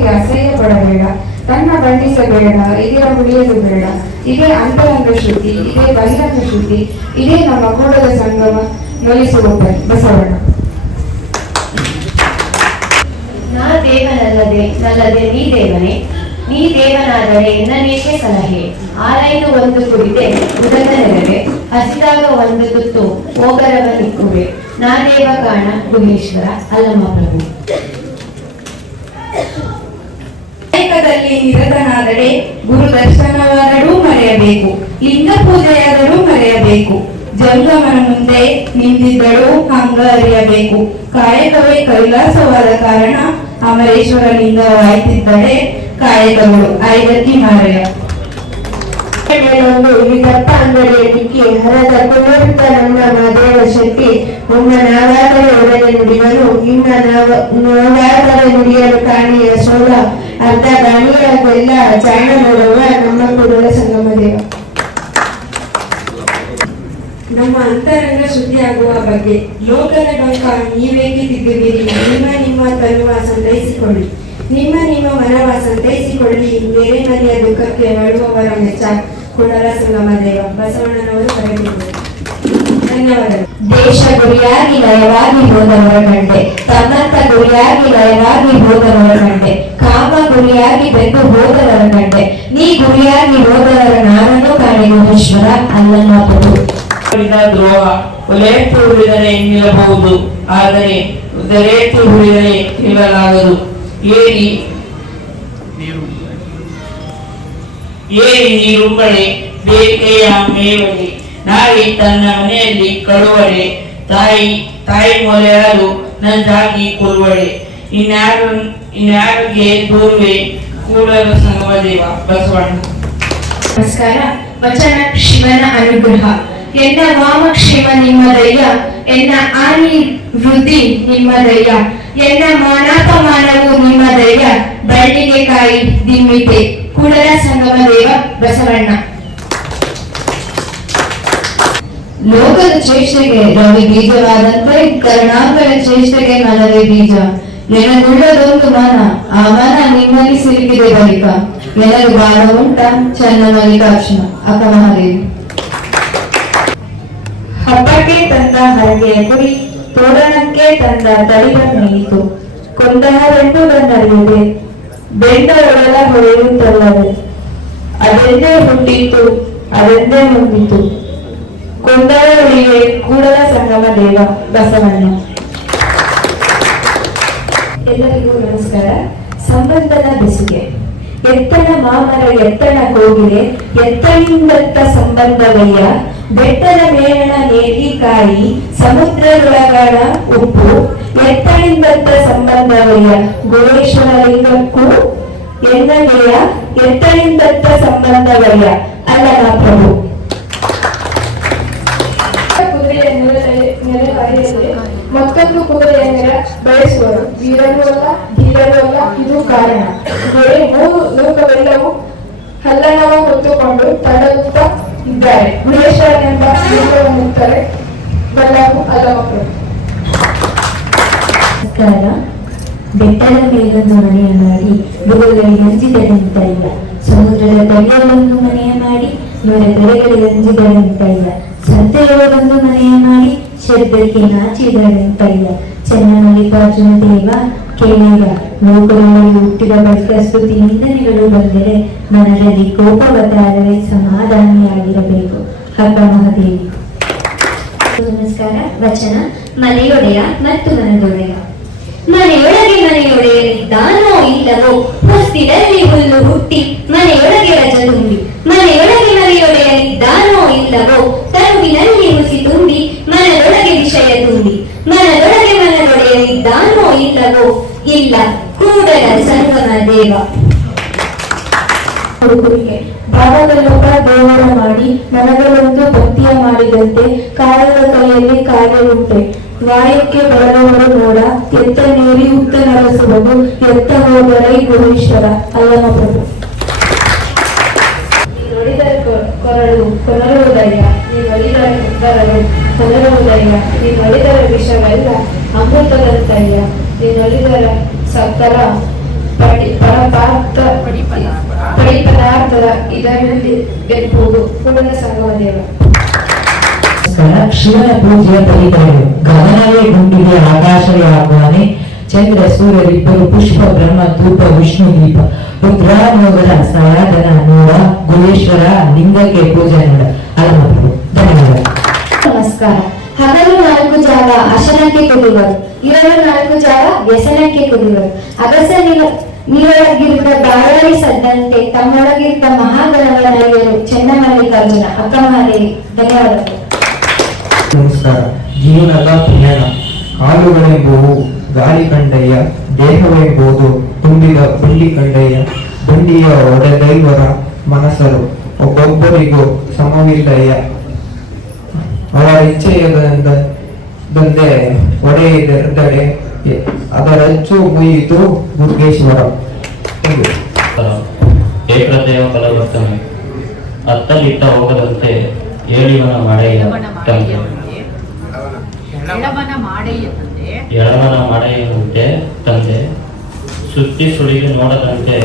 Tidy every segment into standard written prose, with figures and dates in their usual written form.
ಇತರರಿಗೆ ಅಸಹ್ಯ ಪಡಬೇಡ, ಕಣ್ಣ ಬಣ್ಣಿಸಬೇಡ, ಇದರ ಉಳಿಯಲು ಬೇಡ. ಇದೇ ಅಂತರಂಗ ಶುದ್ಧಿ, ಇದೇ ಬಹಿರಂಗ ಶುದ್ಧಿ, ಇದೇ ನಮ್ಮ ಕೂಡಲ ಸಂಗಮ ನೊಲಿಸುವ ಬಸವಣ್ಣ. ನಾ ದೇವನಲ್ಲದೆ ನೀ ದೇವನೇ, ನೀ ದೇವನಾದರೆ ಎನ್ನನೇಕೆ ಸಲಹೆ. ಆರೈದು ಒಂದು ಕುಡಿದೆ ಉದಕ ನೆರವೆ, ಹಸಿದಾಗ ಒಂದು ತುತ್ತು ಓಗರವನಿಕ್ಕುವೆ. ನಾ ದೇವ ಕಾಣ ಗುಹೇಶ್ವರ ಅಲ್ಲಮ್ಮ ಪ್ರಭು. ಕಾಯಕದಲ್ಲಿ ನಿರತನಾದರೆ ಗುರು ದರ್ಶನವಾದರೂ ಮರೆಯಬೇಕು, ಲಿಂಗ ಪೂಜೆಯಾದರೂ ಮರೆಯಬೇಕು. ಜಂಗಮನ ಮುಂದೆ ನಿಂತಿದ್ದಳು ಹಂಗ ಅರಿಯಬೇಕು. ಕಾಯಕವೇ ಕೈಲಾಸವಾದ ಕಾರಣ ಅಮರೇಶ್ವರ ಲಿಂಗವಾಯ್ತಿದ್ದಳೆ ಕಾಯಕಗಳು ಐದಕ್ಕಿ ಮಾರಯ. ಈ ದಪ್ಪ ಅಂಗಡಿಯ ಟಿಕ್ಕಿ ಹರದ ಕುಲರಿತ ನಮ್ಮ ಮಾದೇವ ಶಕ್ತಿ. ಒಮ್ಮ ನಾವಾದರೆ ಒಡನೆ ನುಡಿವನು, ಇನ್ನ ನಾವಾದರೆ ನುಡಿಯಲು ಕಾಣಿಯ ಸೋಲ. ಅರ್ಧ ಗಾಣಿಯಾಗೆಲ್ಲ ಚಾಣ ನೋಡುವ ನಮ್ಮ ಕೂಡಲ ಸಂಗಮ ದೇವ. ನಮ್ಮ ಅಂತರಂಗ ಶುದ್ಧಿಯಾಗುವ ಬಗ್ಗೆ ಲೋಕದ ಡೊಂಕ ನೀವೇಕೆ ತಿದ್ದುವಿರಿ. ನಿಮ್ಮ ತನುವ ಸಂತೈಸಿಕೊಳ್ಳಿ, ನಿಮ್ಮ ಮನವ ಸಂತೈಸಿಕೊಳ್ಳಿ. ಬೇರೆ ಮನೆಯ ದುಃಖಕ್ಕೆ ಮಾಡುವವರ ಮೆಚ್ಚ ಕೂಡಲ ಸಂಗಮ ದೇವ. ಬಸವಣ್ಣನವರು ಬರೆದಿದ್ದಾರೆ. ಧನ್ಯವಾದಗಳು. ದೇಶ ಗುರಿಯಾಗಿ ಲಯವಾಗಿ ಹೋದವರ ಕಂಡೆ, ತನ್ನಂತ ಗುರಿಯಾಗಿ ಲಯವಾಗಿ ಹೋದವರ ಕಂಡೆ, ಕಾಮ ಗುರಿಯಾಗಿ ಬೆಂದು ಹೋದವರ ಕಂಡೆ, ನೀ ಗುರಿಯಾಗಿ ಹೋದವರ ನಾನನ್ನು ಕಾಣೆ ಗುಹೇಶ್ವರ ಅಲ್ಲಮ್ಮ ಪ್ರಭು. ದ್ರೋಹ ಒಲೆಯೆತ್ತಿ ಹುರಿದರೆ ನಿಲ್ಲಬಹುದು, ಆದರೆ ಉದರೆತ್ತಿ ಹುರಿದರೆ ನಿಲ್ಲಲಾಗದು. ಏರಿ ನೀರುಂಬಳೆ ಬೇಕೆಯ ಮೇವಳೆ, ನಾಯಿ ತನ್ನ ಮನೆಯಲ್ಲಿ ಕಳುವಳೆ, ತಾಯಿ ಮೊಲೆಯಾರು ನಂದಾಗಿ ಕೊರುವಳೆ. ಇನ್ಯಾರಿಗೆ ದೂರುವೆ ಕೂಡಲ ಸಂಗಮ ದೇವ ಬಸವಣ್ಣ. ನಮಸ್ಕಾರ. ವಚನ ಶಿವನ ಅನುಗ್ರಹ. ಎನ್ನ ವಾಮಕ್ಷೇಮ ನಿಮ್ಮದಯ್ಯ, ಎನ್ನ ಆನಿ ವೃದ್ಧಿ ನಿಮ್ಮದಯ್ಯ, ಎನ್ನ ಮಾನಾಪಮಾನವು ನಿಮ್ಮದಯ್ಯ, ಬಳ್ಳಿಗೆ ಕಾಯಿ ದಿಮ್ಮಿತೆ ಕೂಡಲ ಸಂಗಮ ದೇವ ಬಸವಣ್ಣ. ಲೋಕದ ಚೇಷ್ಟೆಗೆ ರವಿ ಬೀಜವಾದಂತೆ ಕರುಣಾಕರ ಚೇಷ್ಟೆಗೆ ಮನವೇ ಬೀಜ. ನೆನಗುಳ್ಳದೊಂದು ಮನ, ಆ ಮನ ನಿಮ್ಮಲ್ಲಿ ಸಿಲುಕಿದೆ ಬಳಿಕ. ನೆನರು ಬಾಳ ಉಂಟ ಚನ್ನ ಮಲ್ಲಿಕಾರ್ಜುನ ಅಕ್ಕ ಮಹಾದೇವಿ. ಹಬ್ಬಕ್ಕೆ ತಂದ ಹರಕೆಯ ಕುರಿ, ತೋರಣಕ್ಕೆ ತಂದ ತಳಿರ ಮೇಯಿತು. ಕೊಂದಹವೆಂಬುದನ್ನರಿಯದೆ ಬೆಂಡ ಒಡಲ ಹೊಳೆಯುತ್ತಲ್ಲದೆ, ಅದೆಂದೇ ಹುಟ್ಟಿತು ಅದೆಂದೇ ಮುಂದಿತು. ಕೊಂದವರಿಗೆ ಕೂಡಲ ಸಂಗಮ ದೇವ ಬಸವಣ್ಣ. ಎಲ್ಲರಿಗೂ ನಮಸ್ಕಾರ. ಸಂಬಂಧದ ಬೆಸುಗೆ. ಎತ್ತನ ಮಾಮರ ಎತ್ತನ ಕೋಗಿಲೆ, ಎತ್ತನಿಂದತ್ತ ಸಂಬಂಧವಯ್ಯ, ಬೆಟ್ಟದ ಮೇಳನ ನೇಲಿಕಾಯಿ, ಸಮುದ್ರದೊಳಗಣ ಉಪ್ಪು, ಎತ್ತನಿಂದತ್ತ ಸಂಬಂಧವಯ್ಯ, ಗುಹೇಶ್ವರ ಲಿಂಗಕ್ಕೂ ಎನ್ನಗೆಯ, ಎತ್ತನಿಂದತ್ತ ಸಂಬಂಧವಯ್ಯ ಅಲ್ಲಮ ಪ್ರಭು. ಕುದುರೆಯ ನೆಲೆ ಮತ್ತೊಂದು ಕುದುರೆಯ ನೆಲ ಬೆಳೆಸುವರು, ವೀರನೂ ಅಲ್ಲ ಧೀರನೂ ಅಲ್ಲ, ಇದು ಕಾರಣ. ಬೇರೆ ಮೂರು ಲೋಕವೆಲ್ಲವೂ ಹಲ್ಲಣವ ಹೊತ್ತುಕೊಂಡು ತಡಗುತ್ತಾ ಇದ್ದಾರೆ. ಗುಹೇಶ್ವರನೆಂಬ ಲೋಕವನ್ನುತ್ತಾರೆ ಬಲ್ಲವು ಅಲ್ಲಮಕ್ಕಳು. ನಮಸ್ಕಾರ. ಬೆಟ್ಟದ ಮೇಲೊಂದು ಮನೆಯ ಮಾಡಿ ಮೃಗಗಳಿಗೆ ಅಂಜಿದರಂತಲ್ಲ, ಸಮುದ್ರದ ತಲೆಯಲ್ಲೊಂದು ಮನೆಯ ಮಾಡಿ ನೂರ ತೆರೆಗಳಿಗೆ ಅಂಜಿದರಂತಲ್ಲ, ಸಂತೆಯೊಳಗೊಂದು ಮನೆಯ ಮಾಡಿ ಶ್ರದ್ಧಕ್ಕೆ ನಾಚಿದರಂತಲ್ಲ. ಚೆನ್ನ ಮಲ್ಲಿಕಾರ್ಜುನ ದೇವ ಕೇಳಿಗ, ಲೋಕಗಳಲ್ಲಿ ಹುಟ್ಟಿದ ಬಳಿಕ ಸ್ತುತಿ ನಿಂದನೆಗಳು ಬಂದರೆ ಮನದಲ್ಲಿ ಕೋಪವತಾರವೇ ಸಮಾಧಾನಿಯಾಗಿರಬೇಕು. ಹಬ್ಬ ಮಹಾದೇವಿ. ನಮಸ್ಕಾರ. ವಚನ ಮನೆಯೊಡೆಯ ಮತ್ತು ಮನದೊಡೆಯ. ಮನೆಯೊಡೆಯಲಿದ್ದಾನೋ ಇಲ್ಲವೋ, ಹೊಸ್ತಿರಲ್ಲಿ ಹುಲ್ಲು ಹುಟ್ಟಿ ಮನೆಯೊಳಗೆ ರಜ ತುಂಬಿ. ಮನೆಯೊಡೆಯಲಿದ್ದಾನೋ ಇಲ್ಲವೋ, ತನುವಿನಲ್ಲಿ ಹುಸಿ ತುಂಬಿ ಮನದೊಳಗೆ ವಿಷಯ ತುಂಬಿ. ಮನದೊಡೆಯಲಿದ್ದಾನೋ ಇಲ್ಲವೋ, ಇಲ್ಲ ಕೂಡಲ ಸಂಗಮ ದೇವ. ಭಾವದಲ್ಲೊಬ್ಬ ದೇವರ ಮಾಡಿ ಮನಗಳೊಂದು ಭಕ್ತಿಯ ಮಾಡಿದಂತೆ, ಕಾಯದ ಕೈಯಲ್ಲಿ ಕಾರ್ಯ ಉಂಟೆ. ನ್ಯಾಯಕ್ಕೆ ಬರದವರು ನೋಡ, ಎತ್ತ ನೀರಿ ಉತ್ತ ನರಸುವುದು, ಎತ್ತ ಹೋದರೈ ಗುಹೇಶ್ವರ ಅಲ್ಲಮ ಪ್ರಭು. ನುಡಿದರೆ ಕೊನರುವುದಯ್ಯ, ನೀ ನುಡಿದರೆ ಉತ್ತರರು ಕೊನರುವುದಯ್ಯ, ನೀ ನುಡಿದರೆ ವಿಷವೆಲ್ಲ ಅಮೃತದಂತಯ್ಯ, ನೀ ನುಡಿದರೆ ಸಕ್ಕರ ಪಟ್ಟ ಪದಾರ್ಥದ ಇದರಲ್ಲಿ ಎನ್ನುವುದು ಕೂಡಲ ಸಂಗಮ ದೇವ. ಶಿವನ ಪೂಜೆಯ ಪರಿಕರಗಳು ಗಗನವೇ ಗುಂಡಿಗೆ ಆಕಾಶವೇ ಆಹ್ವಾನೆ, ಚಂದ್ರ ಸೂರ್ಯರಿಬ್ಬರು ಪುಷ್ಪ ಬ್ರಹ್ಮ ಧೂಪ ವಿಷ್ಣು ದೀಪ, ರುದ್ರಾನೋಗರ ಸಾರಾಧನ ನೋಡ, ಗುಲೇಶ್ವರ ಲಿಂಗಕ್ಕೆ ಪೂಜೆ ನೋಡ. ಅಲ್ಲಮಪ್ರಭು ಧನ್ಯವಾದ. ನಮಸ್ಕಾರ. ಹಗಲು 4 ಜಾವ ಅಶನಕ್ಕೆ ಕುದಿವರು, ಇರಲು 4 ಜಾವ ವ್ಯಸನಕ್ಕೆ ಕುದಿವರು. ಅಗಸ ನೀರೊಳಗಿದ್ದ ಗಾಳಿ ಸದ್ದಂತೆ ತಮ್ಮೊಳಗಿದ್ದ ಮಹಾಗಣವನರಿಯರು ಚೆನ್ನಮಲ್ಲಿಕಾರ್ಜುನ ಅಕ್ಕಮಹಾದೇವಿ. ಧನ್ಯವಾದಗಳು. ನಮಸ್ಕಾರ. ಜೀವನದ ಪ್ರಯಾಣ ಕಾಲುಗಳೆಂಬುವು ಗಾಳಿ ಕಂಡಯ್ಯ, ದೇಹವೆಂಬುದು ತುಂಬಿದ ಬಂಡಿ ಕಂಡಯ್ಯ. ಬಂಡಿಯ ಒಡೆದೈವರ ಮನಸ್ಸರು ಒಬ್ಬೊಬ್ಬರಿಗೂ ಸಮವಿಲ್ಲಯ್ಯ. ಅವರ ಇಚ್ಛೆಯದಂತೆ ಒಡೆಯದೆರದಡೆ ಅದರಚ್ಚು ಮುಯಿತು ಗುರುಗೇಶ್ವರ. ಏಕದೇವ ಬಲವರ್ತನೆ ಅತ್ತಲಿಟ್ಟ ಹೋಗದಂತೆ ಏಳಿವನ ಮಾಡೆಯ ತಂದೆ ಎಳವನ ಮಾಡೆಯಂತೆ ತಂದೆ, ಸುತ್ತಿ ಸುಳಿದು ನೋಡದಂತೆ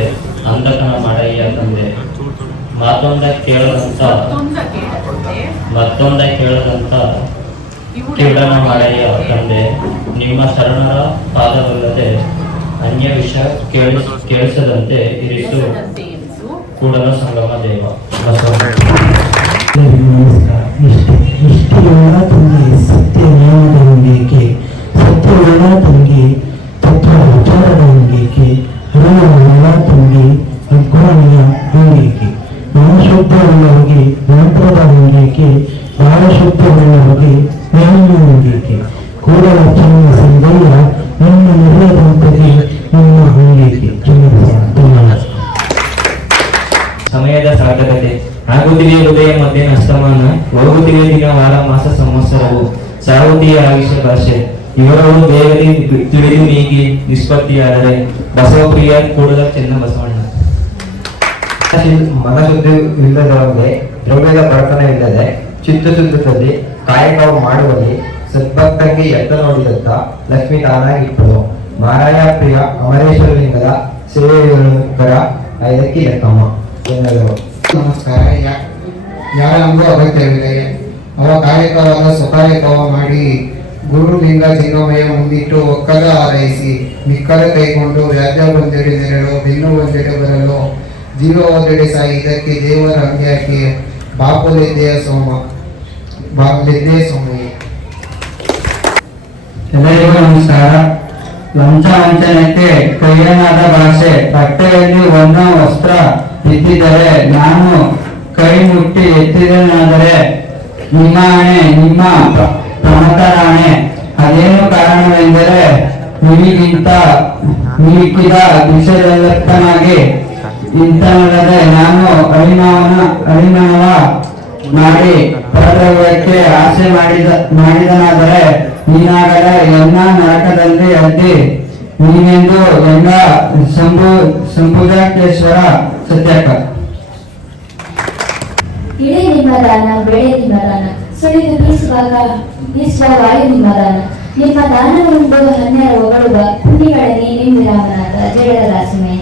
ಅಂಧಕನ ಮಾಡೆಯ ತಂದೆ. ಮತ್ತೊಂದ ಕೇಳದಂತ ಕಿವುಡನ ಮಾಡೆಯ ತಂದೆ. ನಿಮ್ಮ ಶರಣರ ಪಾದವಲ್ಲದೆ ಅನ್ಯ ವಿಷಯ ಕೇಳಿಸದಂತೆ ಇರಿಸು ಕೂಡಲ ಸಂಗಮ ದೇವ. ನಿಷ್ಠೆಯುಳ್ಳ ತಂಗಿ ಸತ್ಯ ನಿಯಮದ ಅಂಗೀಕೆ, ಸತ್ಯವುಳ್ಳ ತಂಗಿ ತತ್ವ ವಿಚಾರದ ಅಂಗೀಕೆ, ಹರಿವುಳ್ಳ ತಂಗಿ ಅಜ್ಞಾನಿಯ ಅಂಗೀಕೆ, ಮನಶುದ್ಧವುಳ್ಳವರಿಗೆ ಮಂತ್ರದ ಅಂಗೀಕೆ, ಬಾಳ ಶುದ್ಧವುಳ್ಳವರಿಗೆ ಮೇಲಿನ ಅಂಗೀಕೆ, ಕೂಡಲ ಚೆನ್ನ ಸಂಗಯ್ಯ ನಿಮ್ಮ ನಿರ್ಯದಂತೆಗೆ ನಿಮ್ಮ ಅಂಗೀಕೆ. ಸಮಯದ ಸಾರ್ಥಕತೆ ಆಗುತ್ತಿದೆ ಹೃದಯ ಮಧ್ಯಾಹ್ನ ಅಸ್ತಮಾನ, ಹೋಗುತ್ತಿದೆ ದಿನ ವಾರ ಮಾಸ ಸಂವತ್ಸರವು, ಸಾಗುತ್ತಿಯ ಆಯುಷ ಭಾಷೆ. ಇವರವು ದೇವರಿ ತಿಳಿದು ನೀಗಿ ನಿಷ್ಪತ್ತಿಯಾದರೆ ಬಸವಪ್ರಿಯ ಕೂಡಲ ಚೆನ್ನ ಬಸವಣ್ಣ. ಮನಶುದ್ಧಿ ಇಲ್ಲದವರಿಗೆ ದ್ರವ್ಯದ ಬಡತನವಿಲ್ಲದೆ ಚಿತ್ತಶುದ್ಧದಲ್ಲಿ ಕಾಯಕವು ಮಾಡುವಲ್ಲಿ ಸದ್ಭಕ್ತಂಗೆ ಎತ್ತ ನೋಡಿದಂತ ಲಕ್ಷ್ಮೀ ತಾನಾಗಿಟ್ಟಳು. ಮಾರಾಯ ಪ್ರಿಯ ಅಮರೇಶ್ವರಲಿಂಗದ ಸೇವೆಗಳ ಐದಕ್ಕೆ ಲೆಕ್ಕಮ್ಮ. ನಮಸ್ಕಾರ. ಯಾರ ನಮಗೂ ಅಗತ್ಯವಿದೆ. ಅವ ಕಾಯಕವಾದ ಸ್ವಕಾಯಕವ ಮಾಡಿ ಗುರುಲಿಂಗ ಜಿನೋಮಯ ಮುಂದಿಟ್ಟು ಒಕ್ಕದ ಆರೈಸಿ ಮಿಕ್ಕದ ಕೈಗೊಂಡು ವ್ಯಾಜ್ಯ ಒಂದೆಡೆ ನೆರಳು ಬೆನ್ನು ಒಂದೆಡೆ ಬರಲು ಜೀವ ಒಂದೆಡೆ ಸಾಯಿ. ಇದಕ್ಕೆ ದೇವರ ಅಂಗ್ಯಾಕೆ ಬಾಪುಲೆದ್ದೆಯ ಸೋಮ ಬಾಪುಲೆದ್ದೆಯ ಸೋಮಯ್ಯ. ಎಲ್ಲರಿಗೂ ನಮಸ್ಕಾರ. ಲಂಚ ವಂಚನಕ್ಕೆ ಕೈಯನಾದ ಭಾಷೆ, ಬಟ್ಟೆಯಲ್ಲಿ ಒಂದು ವಸ್ತ್ರ ಬಿದ್ದಿದ್ದರೆ ನಾನು ಕೈ ಮುಟ್ಟಿ ಎತ್ತಿದನಾದರೆ ನಿಮ್ಮ ಆಣೆ ನಿಮ್ಮ ಪ್ರಮತರಾಣೆ. ಅದೇನು ಕಾರಣವೆಂದರೆ ನಿಮಗಿಂತ ದಿಶೆಲ್ಲಪ್ಪನಾಗಿ ಇಂತನಲ್ಲದೆ ನಾನು ಅಳಿಮನವ ಮಾಡಿ ಪರದ್ರವ್ಯಕ್ಕೆ ಆಸೆ ಮಾಡಿದನಾದರೆ ನೀನಾಗಲೇ ಎನ್ನ ನರಕದಲ್ಲಿ ಅಡ್ಡಿ ನೀನೆಂದು ಎಂದ ಶಂಭುಜಾಕೇಶ್ವರ ಸತ್ಯಕ. ಇಳೆ ನಿಮ್ಮ ದಾನ, ಬೆಳೆ ನಿಮ್ಮ ದಾನ, ಸುಳಿದು ಬೀಸುವ ವಾಯು ನಿಮ್ಮ ದಾನ. ನಿಮ್ಮ ದಾನವೆಂಬುದು 12 ಹೊಗಳುವ ಪುಣ್ಯಗಳನ್ನೇ ನಿಮ್ಮ ರಾಮನಾಥ ಜಯದ ದಾಸಿಮೆ.